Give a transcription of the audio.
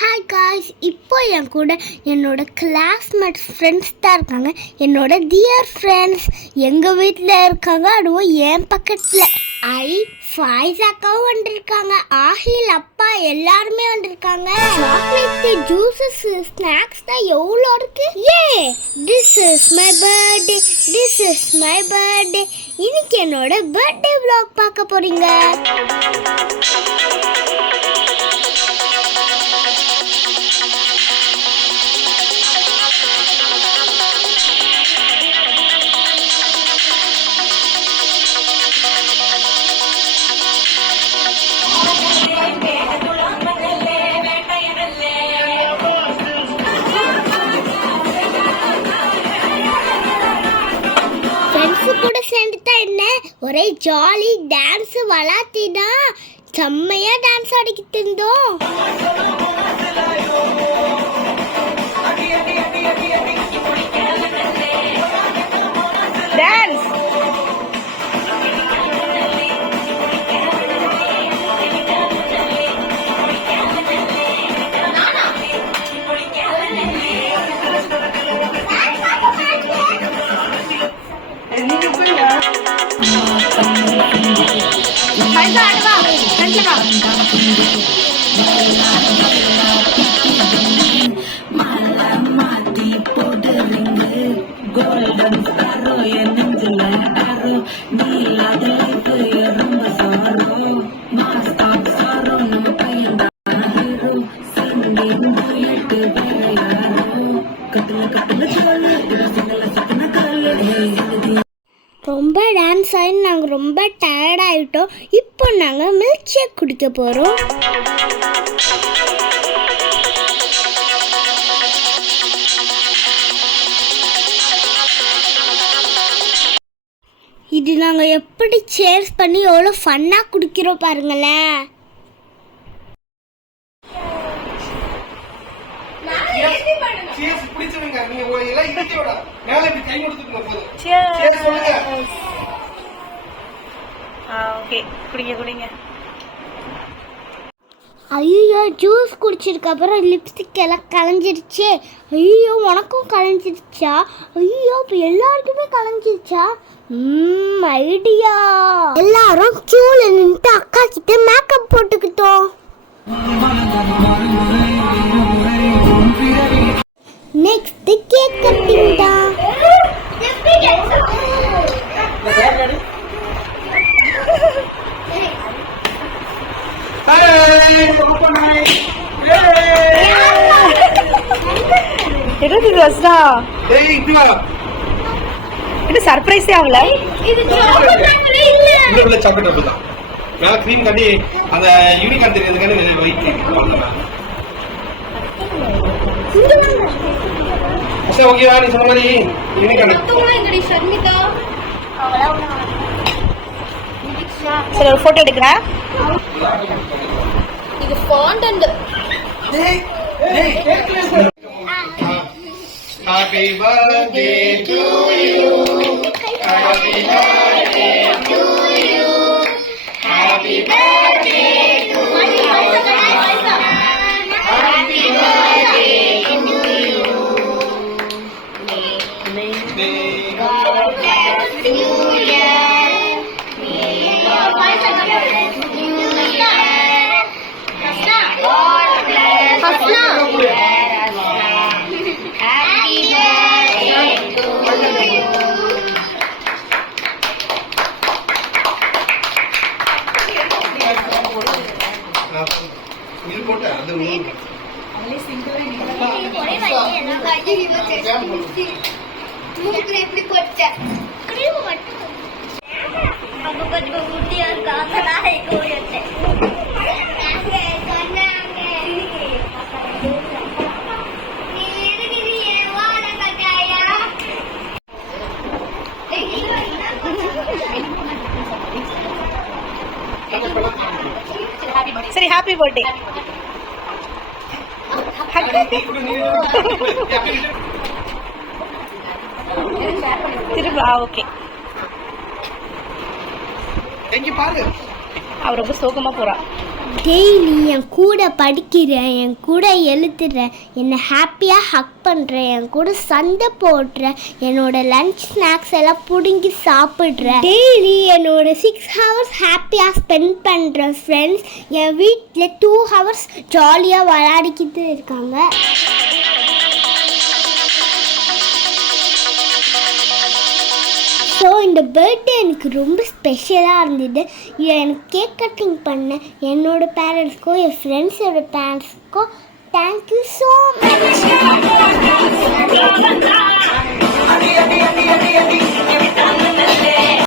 Hi guys, இப்போ என் கூட என்னோட கிளாஸ்மேட் ஃப்ரெண்ட்ஸ் தான் இருக்காங்க. என்னோட டியர் ஃப்ரெண்ட்ஸ் எங்கள் வீட்டில் இருக்காங்க. அதுவும் என் பக்கத்தில் ஃபாய்ஸாக்காவும் வந்திருக்காங்க. ஆஹில் அப்பா எல்லாருமே வந்திருக்காங்க. சாக்லேட்டு, ஜூஸஸ், ஸ்நாக்ஸ் தான் எவ்வளோ இருக்கு. This is my birthday, this is my birthday. இன்னைக்கு என்னோட பர்த்டே vlog பார்க்க போறீங்க. கூட சேர்ந்துட்டா என்ன ஒரே ஜாலி டான்ஸ் வளாத்தினா செம்மையா டான்ஸ் ஆடிக்கிட்டு இருந்தோம். ரொம்ப டான்ஸ் ஆகி நாங்கள் ரொம்ப டயர்ட் ஆகிட்டோம். இப்போ நாங்கள் மில்க் ஷேக் குடிக்க போகிறோம். இது நாங்கள் எப்படி சேர்ஸ் பண்ணி எவ்வளோ ஃபன்னாக குடிக்கிறோம் பாருங்களேன். ஐயோ, ஜூஸ் குடிச்சதுக்கு அப்புறம் லிப்ஸ்டிக் எல்லாம் கலைஞ்சிருச்சே. ஐயோ, உனக்கும் கலைஞ்சிருச்சா? ஐயோ, இப்போ எல்லாருக்குமே கலைஞ்சிருச்சா? ஐடியா. எல்லாரும் கியூல நின்று அக்கா கிட்ட மேக்கப் போட்டுக்கிட்டோம். நெக்ஸ்ட் கேக் கட்டிங் தான். இது சர்ப்ரைஸே ஆகல. இது சாக்லேட் தான். மேல கிரீம் கட்டி அந்த யூனிகார்ன் தெரியுதுங்க. ஒயிட் ஓகேவா? நீ சொன்ன மாதிரி யூனிகார்ன் சரி, ஒரு போட்டோ எடுக்கிறேன். இது fondant. Happy birthday to you. Happy birthday to you. Happy birthday to you. Happy birthday to you. May God bless you. May God bless you. God bless you. சரி, happy birthday. திரும்ப okay. எங்க பாரு, அவ ரொம்ப சோகமா போறா. Daily என் கூட படிக்கிறேன், என் கூட எழுதுறேன், என்னை ஹாப்பியாக ஹக் பண்ணுறேன், என் கூட சண்டை போடுறேன், என்னோட லஞ்ச் ஸ்நாக்ஸ் எல்லாம் பிடுங்கி சாப்பிட்றேன். டெய்லி என்னோட 6 hours ஹாப்பியாக ஸ்பெண்ட் பண்ணுறேன் ஃப்ரெண்ட்ஸ். என் வீட்டில் 2 hours ஜாலியாக விளையாடிக்கிட்டு இருக்காங்க. ஸோ இந்த பர்த்டே எனக்கு ரொம்ப ஸ்பெஷலாக இருந்தது. இதை எனக்கு கேக் கட்டிங் பண்ண என்னோட பேரண்ட்ஸ்க்கோ என் ஃப்ரெண்ட்ஸோட பேரண்ட்ஸ்க்கோ தேங்க்யூ ஸோ மச்.